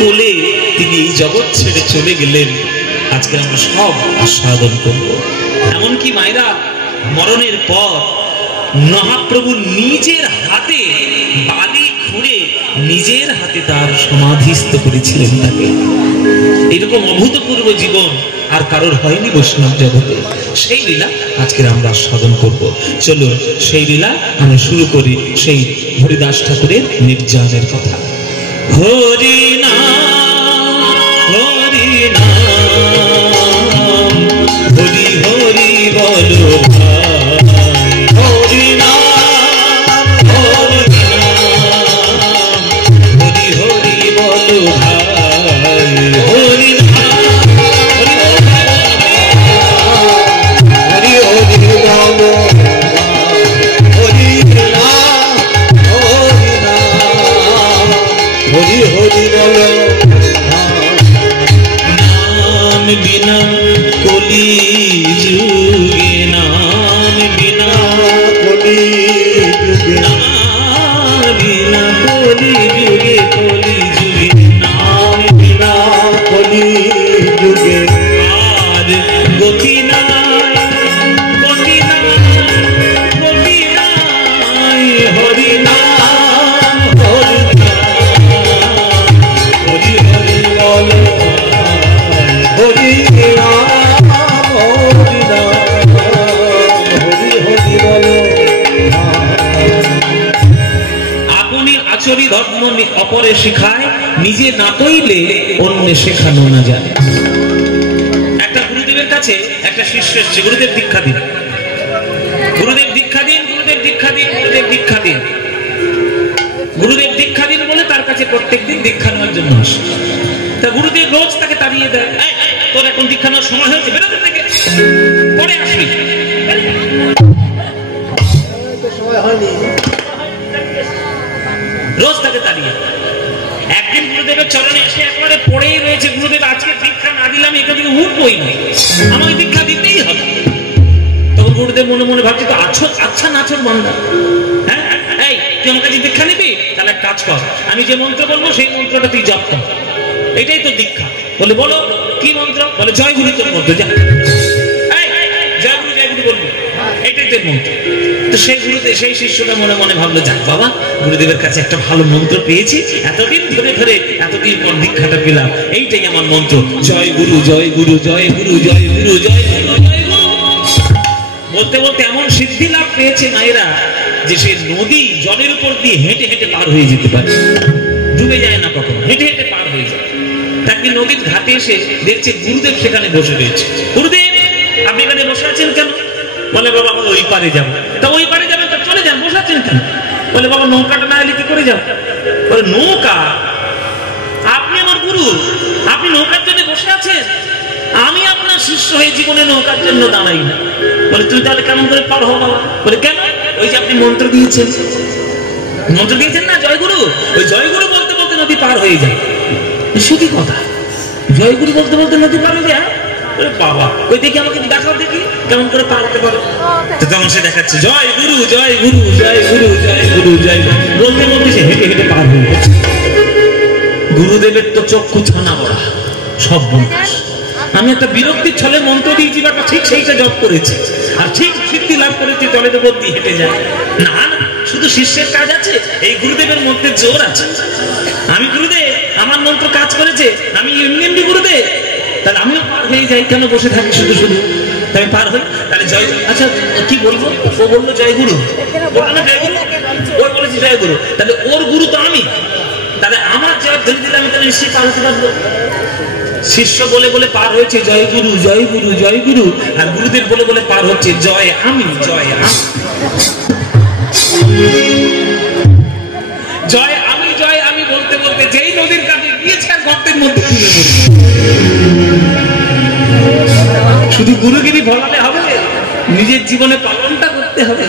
কোলে তিনি এই জগৎ ছেড়ে চলে গেলেন। আজকে আমরা সব আস্বাদন করব। এমনকি মায়েরা মরণের পর মহাপ্রভু নিজের হাতে বালি খুঁড়ে নিজের হাতে তার সমাধিস্থ করেছিলেন তাকে। এরকম অভূতপূর্ব জীবন আর কারোর হয়নি বৈষ্ণব জগতে। সেই লীলা আজকে আমরা আস্বাদন করব। চলো সেই লীলা আমরা শুরু করি সেই হরিদাস ঠাকুরের নির্যানের কথা। হরি নাম হরি নাম হরি হরি বলো হরি নাম হরি নাম হরি হরি বলো ভাই হরি নাম হরি হরি বলো হরি নাম হরি নাম হরি হরি বলো। নাম বিনা কলি যুগে নাম বিনা কলি যুগে নাম বিনা কলি যুগে কলি যুগে নাম বিনা কলি যুগে আর গতি নাই গতি নাই গতি নাই হরি নাম হরি নাম হরি হরি বলো হরি নাম হরি নাম হরি হরি বলো। আপনি আচরি ধর্ম অপরে শিখায় নিজে না কইলে অন্যে শেখানো না যায়। একটা গুরুদেবের কাছে একটা শিষ্য এসছে, গুরুদেব দীক্ষা দিন, গুরুদেব দীক্ষা দিন, গুরুদেব দীক্ষা দিন, গুরুদেব দীক্ষা দিন, গুরুদেব দীক্ষা দিন বলে তার কাছে প্রত্যেকদিন দীক্ষা নেওয়ার জন্য আসে। তা গুরুদেব রোজ তাকে তাড়িয়ে দেয়, তোর এখন দীক্ষা নেওয়ার সময় হয়েছে, বেরোতে থেকে পরে আসবি, রোজ তাকে তাড়িয়ে। একদিন গুরুদেবের চরণে এসে একবারে পড়েই রয়েছে, গুরুদেব আজকে দীক্ষা না দিলাম এখান থেকে উঠবই না, আমাকে দীক্ষা দিতেই হবে। তখন গুরুদেব মনে মনে ভাবছে তো আচ্ছা নাচর বান্দা, হ্যাঁ এই তুই আমার কাছে দীক্ষা নিবি, তাহলে কাজ কর, আমি যে মন্ত্র বলবো সেই মন্ত্রটা তুই জপ কর, এটাই তো দীক্ষা। বলে বলো কি মন্ত্র? বলে জয় গুরু তোর মন্ত্র, যা জয় গুরু বলবি, এটাই তোর মন্ত্র। তো সেই গুরুদেব সেই শিষ্যটা মনে মনে ভাবলো, যাক বাবা গুরুদেবের কাছে একটা ভালো মন্ত্র পেয়েছি, এতদিন ধরে ধরে এতদিন পর দীক্ষাটা পেলাম, এইটাই আমার মন্ত্র, জয় গুরু জয় গুরু জয় গুরু জয় গুরু জয় গুরু জয় গুরু। বলতে বলতে এমন সিদ্ধি লাভ পেয়েছে মায়েরা যে সে নদী জলের উপর দিয়ে হেঁটে হেঁটে পার হয়ে যেতে পারে, ডুবে যায় না কখনো, হেঁটে হেঁটে পার হয়ে যায়। তাকে নদীর ঘাটে এসে দেখছে গুরুদেব সেখানে বসে রয়েছে। গুরুদেব আপনি এখানে বসে আছেন কেন? বলে বাবা আমরা ওই পারে যাবো। তা ওই পারে যাবেন তো চলে যান, বসে আছেন কেন? বলে বাবা নৌকাটা না এলে কি করে যাবো? বলে নৌকা? আপনি আমার গুরু, আপনি নৌকার জন্য বসে আছেন, আমি আপনার শিষ্য হয়ে জীবনে নৌকার জন্য দাঁড়াই না। বলে তুই তাহলে কেমন করে পার হবো বাবা? বলে কেন? ওই যে আপনি মন্ত্র দিয়েছেন, মন্ত্র দিয়েছেন না জয়গুরু, ওই জয়গুরু বলতে বলতে নদী পার হয়ে যায়। সে কি কথা, জয়গুরু বলতে বলতে নদী পার হয়ে যায়? বাবা ওই দেখি আমাকে দেখাও দেখি কেমন করে পার হতে পারো। তখন সে দেখাচ্ছে জয় গুরু জয় গুরু জয় গুরু জয় গুরু জয় বলতে বলতে সে হেঁটে হেঁটে পার হয়ে গেছে। গুরুদেবের তো চক্ষু ছানা বড়া, সব বন্ধুস। আমি একটা বিরক্তির ছলে মন্ত্র দিয়েছি বা ঠিক সেইটা জপ করেছি আর ঠিক সিদ্ধি লাভ করেছি, জলের উপর দিয়ে হেঁটে যায়। না না, শুধু শিষ্যের কাজ আছে, এই গুরুদেবের মধ্যে জোর আছে। আমি গুরুদেব, আমার মন্ত্র কাজ করেছে, আমি এমনি এমনি গুরুদেব, তাহলে আমিও পার হয়ে যাই, কেন বসে থাকি শুধু শুধু? আমি পার হই, তাহলে জয়। আচ্ছা কি বলবো? ও বললো জয় গুরু, বললো না জয় গুরু, ওই বলেছি জয় গুরু, তাহলে ওর গুরু তো আমি, তাহলে আমার জয় ধরে দিলে আমি তাহলে নিশ্চয়ই পার হতে পারবো। শিষ্য বলে বলে পার হয়েছে জয় গুরু জয় গুরু জয় গুরু, আর গুরুদেব বলে বলে পার হচ্ছে জয় আমি জয় আমি জয় আমি বলতে বলতে যেই নদীর কাছে গিয়েছে আর গর্তের মধ্যে তুলে পড়েছে। শুধু গুরুগিরি বলালে হবে, নিজের জীবনে পালনটা করতে হবে।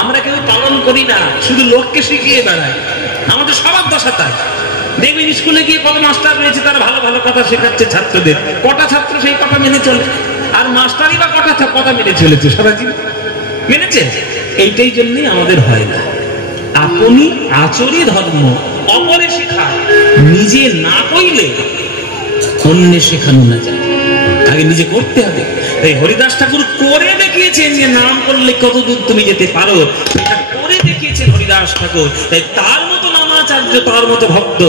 আমরা কেউ পালন করি না, শুধু লোককে শিখিয়ে বেড়াই। আমাদের সবার দশা তাই। দেখবেন স্কুলে গিয়ে কত মাস্টার রয়েছে, তারা ভালো ভালো কথা শেখাচ্ছে ছাত্রদের, কটা ছাত্র সেই কথা মেনে চলে? আর মাস্টারই বা কটা কথা মেনে চলেছে সারা জীবন? মেনেছে? এইটাই জন্যই আমাদের হয় না। আপনি আচরি ধর্ম অপরে শেখায়, নিজে না কইলে অন্যে শেখানো না যায়, আগে নিজে করতে হবে। তাই হরিদাস ঠাকুর করে দেখিয়েছেন যে নাম করলে কত দূর তুমি যেতে পারো, সেটা করে দেখিয়েছেন হরিদাস ঠাকুর। তাই তার মতো নামাচার্য, তার মতো ভক্ত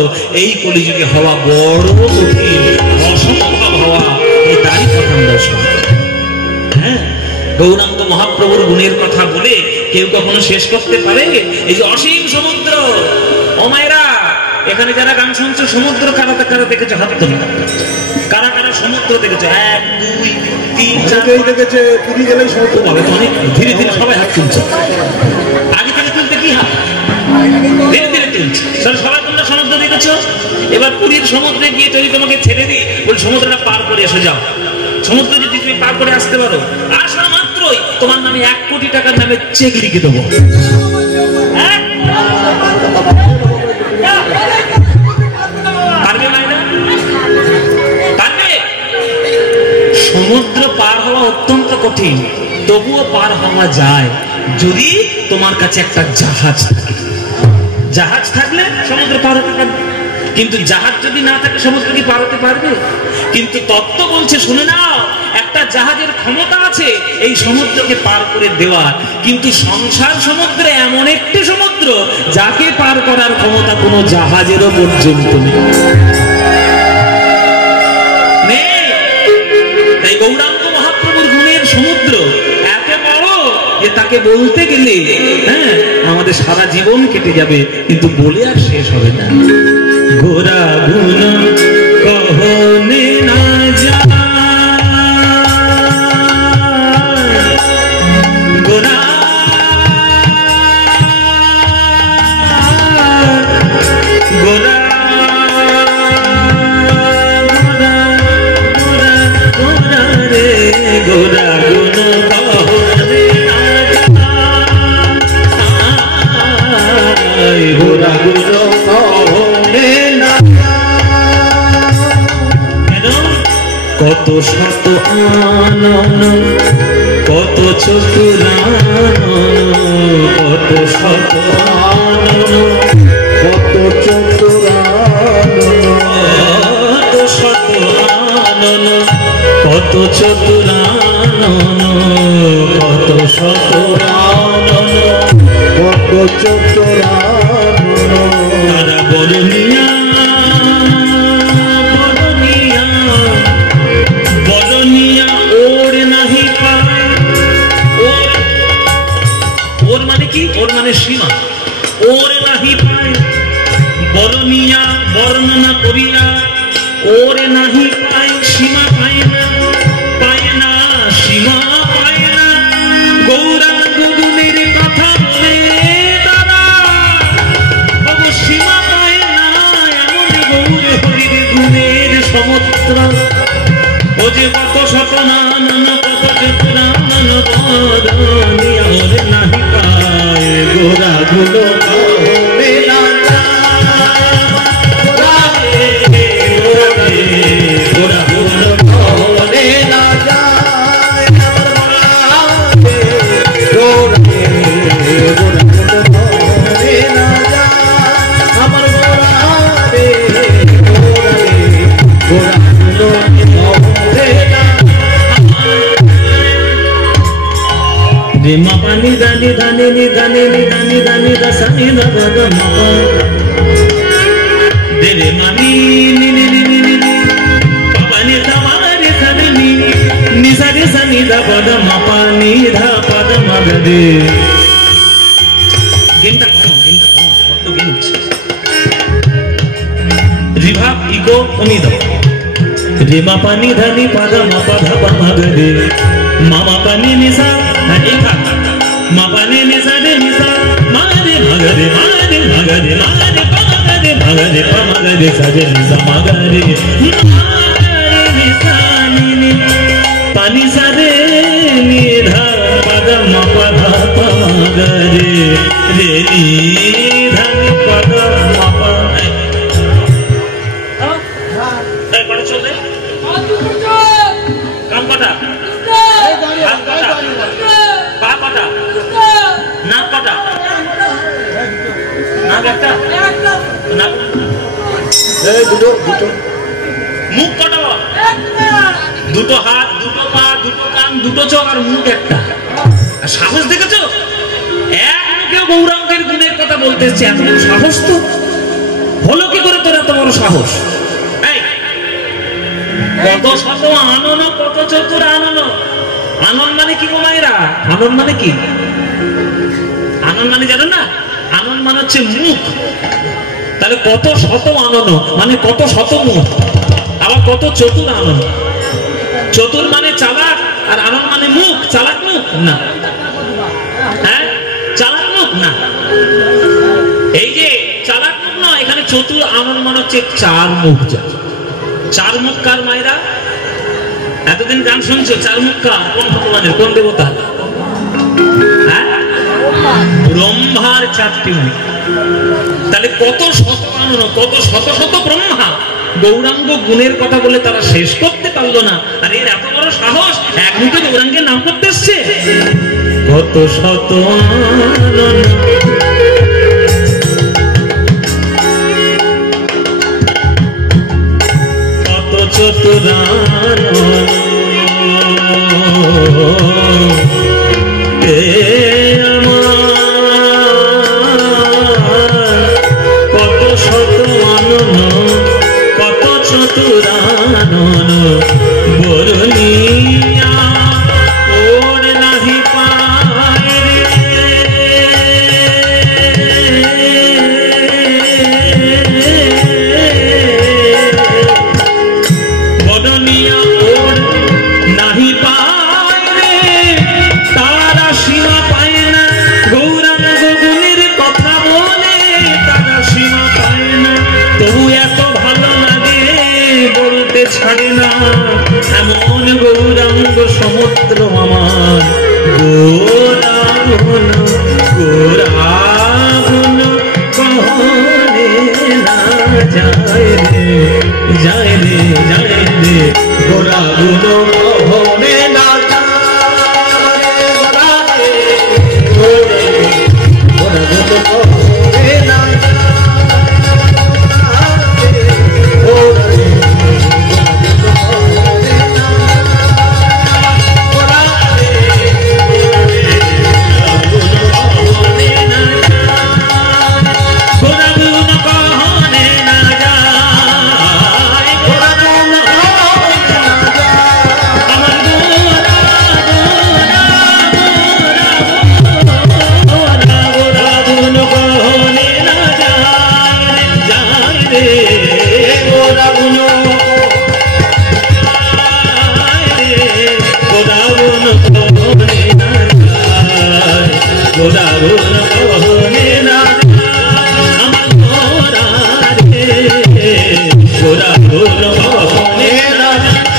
এই কলিযুগে হওয়া বড় কঠিন, অসম্ভব হওয়া, এই তারই কথা দর্শন। হ্যাঁ, গৌরাঙ্গ মহাপ্রভুর গুণের কথা বলে কেউ কখনো শেষ করতে পারে? এই যে অসীম সমুদ্র, ও মায়েরা এখানে যারা গান শুনছো, সমুদ্র কারা কারা দেখেছো? হাত তোলো। কারা কারা সমুদ্র দেখেছো? 1 2 3 4 দেখেছে। পুরী গেলেই সমুদ্র পাবে। অনেক ধীরে ধীরে সবাই হাত তুলছে। আগে থেকে তুলতে কি হাত? ধীরে ধীরে তুলছে। সবাই তোমরা সমুদ্র দেখেছো? এবার পুরীর সমুদ্রে গিয়ে যদি তোমাকে ছেড়ে দিই, ওই সমুদ্রটা পার করে এসে যাও। সমুদ্র যদি তুমি পার করে আসতে পারো, আসা মাত্রই তোমার নামে 1 কোটি টাকার নামে চেক লিখে দেবো। সমুদ্র পার হওয়া অত্যন্ত কঠিন, তবুও পার হওয়া যায় যদি তোমার কাছে একটা জাহাজ থাকে। জাহাজ থাকলে সমুদ্র পার হতে পারবে, কিন্তু জাহাজ যদি না থাকে সমুদ্র কি পার হতে পারবে? কিন্তু তত্ত্ব বলছে, শুনে নাও, একটা জাহাজের ক্ষমতা আছে এই সমুদ্রকে পার করে দেওয়ার, কিন্তু সংসার সমুদ্র এমন একটি সমুদ্র যাকে পার করার ক্ষমতা কোনো জাহাজেরও পর্যন্ত নেই। তাই গৌরাঙ্গ মহাপ্রভুর গুণের সমুদ্র এত বড় যে তাকে বলতে গেলে হ্যাঁ আমাদের সারা জীবন কেটে যাবে, কিন্তু বলে আর শেষ হবে না। গোরা গুণ কহনে না যায়, গোরা গোরা গোরা গুণ কহনে না যায়, গোরা গুণ কহনে না যায়। কত শত আনন, কত চতুরানন, কত শত আনন, কত চতুরানন, কত শত আনন, কত চতুরানন, কত শত আনন, কত চতুরানন, তারা বরনিয়া বরনিয়া বরনিয়া ওর নাহি পায়। ওর মানে কি? ওর মানে সীমা। ওর নাহি পায়, বরনিয়া বর্ণনা করিয়া ওর নাহি পায়, সীমা পায় না, পায় না, সীমা পায় না। গৌরাঙ্গ গুণের কথা বলে তারা সীমা পায় না, এমন গৌর হরির গুণের সমুদ্র। ও যে কত শত নানন, কত চতুরানন, বরনিয়া ওর নাহি পায়, গোরা গুণ কহনে না যায়, গোরা গুণ কহনে না যায়। গোরা গুণ কহনে না যায়, আমার গোরা রে, গোরা রে, গোরা গুণ কহনে না রে মা পানি দানি ধানি নি ধানি নি ধানি ধানি দাসানি দাদা দা মা দে রে মানি নি নি নি নি নি বাবা নি দা মা রে ধানি নি নি সা রে সা নি দা পদ মা পানি ধা পদ মা দে। গেমটা কত গেম হচ্ছে। রিভা ইগো অমিদ রে মা পানি ধানি পদ মা পদ মা দে, মামা পানি নিসা মা পানি নিসা রে নিসা মারে মগরে মারে মগরে মারে পগরে মগরে পগরে সাজে নিসা মগরে মারে নিসা নি পানি সারে নিধা পদ মপধ পগরে রে নিধা পদ মপ। এই পড়ে চলে কাম কটা হাত কটা পা কটা নাক কটা নাক একটা না দুটো দুটো মুখ কটা বল? দুটো হাত, দুটো পা, দুটো কান, দুটো চোখ আর মুখ একটা। আর সাহস দেখেছো? এক মুখে গৌরাঙ্গের গুণের কথা বলতে এসছে, এত বড় সাহস তো হলো কি করে তোর এত বড় সাহস? এই কত শত আনন, কত চতুর আনন। আনন মানে কি গো মায়েরা? আনন মানে কি? আনন মানে জানো না? আনন মানে হচ্ছে মুখ। তাহলে কত শত আনন মানে কত শত মুখ, আবার কত চতুর আনন। চতুর মানে চালাক, আর আনন মানে মুখ। চালাক মুখ না, হ্যাঁ চালাক মুখ না। এই যে চালাক মুখ না, এখানে চতুর আনন মানে হচ্ছে চার মুখ। চার মুখ কার মায়েরা? এতদিন গান শুনছো, চার মুখ কার? কোন ভগবানের, কোন দেবতা? হ্যাঁ, ব্রহ্মার চারটি মুখ। তাহলে কত শত আনন, কত শত শত ব্রহ্মা গৌরাঙ্গ গুণের কথা বলে তারা শেষ করতে পারলো না। আর এর এত বড় সাহস, এক মুঠে গৌরাঙ্গের নাম করতে এসছে। কত শত আনন, কত চতুরানন, কত শত আনন, কত চতুরানন বরুণিয়া ওর নাহি পায় রে। বরুণিয়া ওর নাহি পায় রে, তারা সীমা পায় না। গৌরাঙ্গ গুণের কথা বলে তারা সীমা পায় না। তবু এত ভালো লাগে বলতে ছাড়ে না, এমন গৌরাঙ্গ সমুদ্র আমার। গোরাগুণ গোরাগুণ কহনে না যায় রে, যায় রে, যায় রে। গোরাগুণ কহনে না যায় রে,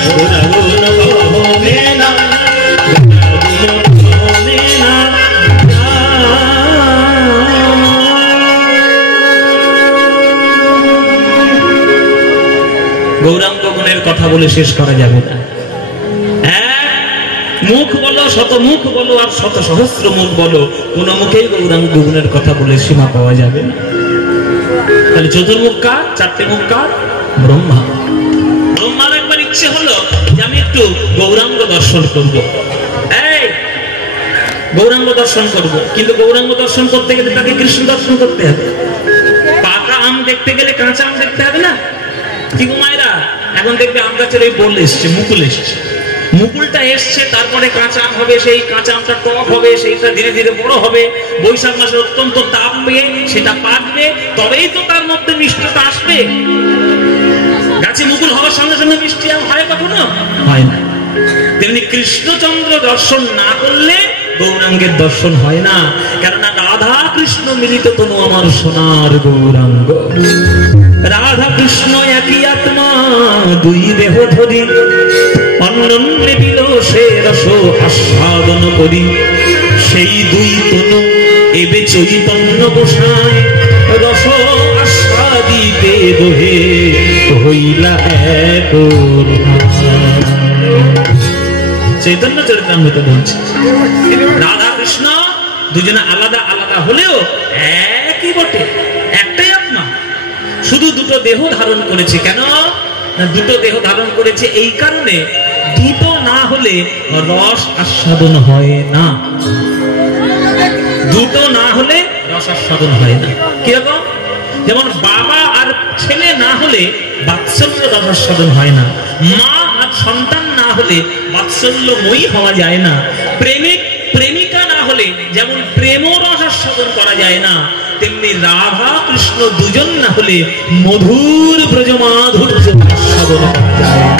গোরাগুণ কহনে না গৌরাঙ্গ গুণের কথা বলে শেষ করা যাবে না। মুখ বলো, শত মুখ বলো, আর শত সহস্র মুখ বলো, কোন মুখেই গৌরাঙ্গ গুণের কথা বলে সীমা পাওয়া যাবে না। তাহলে চতুর্মুখ কার? চারটে মুখ কার? ব্রহ্মা। ব্রহ্মার একবার ইচ্ছে হলো যে আমি একটু গৌরাঙ্গ দর্শন করব। এই গৌরাঙ্গ দর্শন করব, কিন্তু গৌরাঙ্গ দর্শন করতে গেলে তাকে কৃষ্ণ দর্শন করতে হবে। পাকা আম দেখতে গেলে কাঁচা আম দেখতে হবে না? কি গো মায়েরা, এখন দেখবে আম গাছের ওই বল এসছে, মুকুল এসছে, মুকুলটা এসছে, তারপরে কাঁচা আম হবে, সেই কাঁচা আমটা টক হবে, সেইটা ধীরে ধীরে বড় হবে, বৈশাখ মাসে অত্যন্ত তাপ পেয়ে সেটা পাকবে, তবেই তো তার মধ্যে মিষ্টতা আসবে। গাছে মুকুল হওয়ার সঙ্গে সঙ্গে মিষ্টি আম হয় কখনো? হয় না। তেমনি কৃষ্ণচন্দ্র দর্শন না করলে গৌরাঙ্গের দর্শন হয় না। কেননা রাধা কৃষ্ণ মিলিত তনু আমার সোনার গৌরাঙ্গ। রাধা কৃষ্ণ একই আত্মা, দুই দেহ ধরি, অনন্যে বিলসে রস আস্বাদন করি। সেই দুই তনু এবে চৈতন্য গোসাই, রস আস্বাদিতে দোহে হইলা এক। চৈতন্য চরিতামৃত বলছে রাধা কৃষ্ণ দুজনে আলাদা আলাদা হলেও একই বটে, একটাই আত্মা। দেহ ধারণ করেছে। কেন? না, দুটো দেহ ধারণ করেছে এই কারণে, দুটো না হলে রস আস্বাদন হয় না। দুটো না হলে রস আস্বাদন হয় না। কিরকম? যেমন বাবা আর ছেলে না হলে বাৎসল্য রস আস্বাদন হয় না, মা আর সন্তান না হলে বাৎসল্যময়ী হওয়া যায় না, প্রেমিক প্রেমিকা না হলে যেমন প্রেম রস আস্বাদন করা যায় না, তেমনি রাধা কৃষ্ণ দুজন না হলে মধুর ব্রজমাধুর্য আস্বাদন করা যায় না।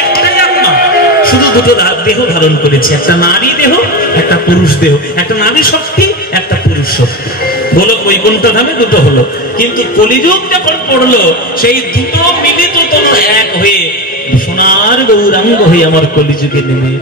একটাই আত্মা শুধু দুটো দেহ ধারণ করেছে, একটা নারী দেহ, একটা পুরুষ দেহ, একটা নারী শক্তি, একটা পুরুষ শক্তি। গোলক বৈকুণ্ঠ ধামে দুটো হলো, কিন্তু কলিযুগ যখন পড়লো সেই দুটো মিলিত তনু এক হয়ে সোনার গৌরাঙ্গ হয়ে আমার কলিযুগে নেমে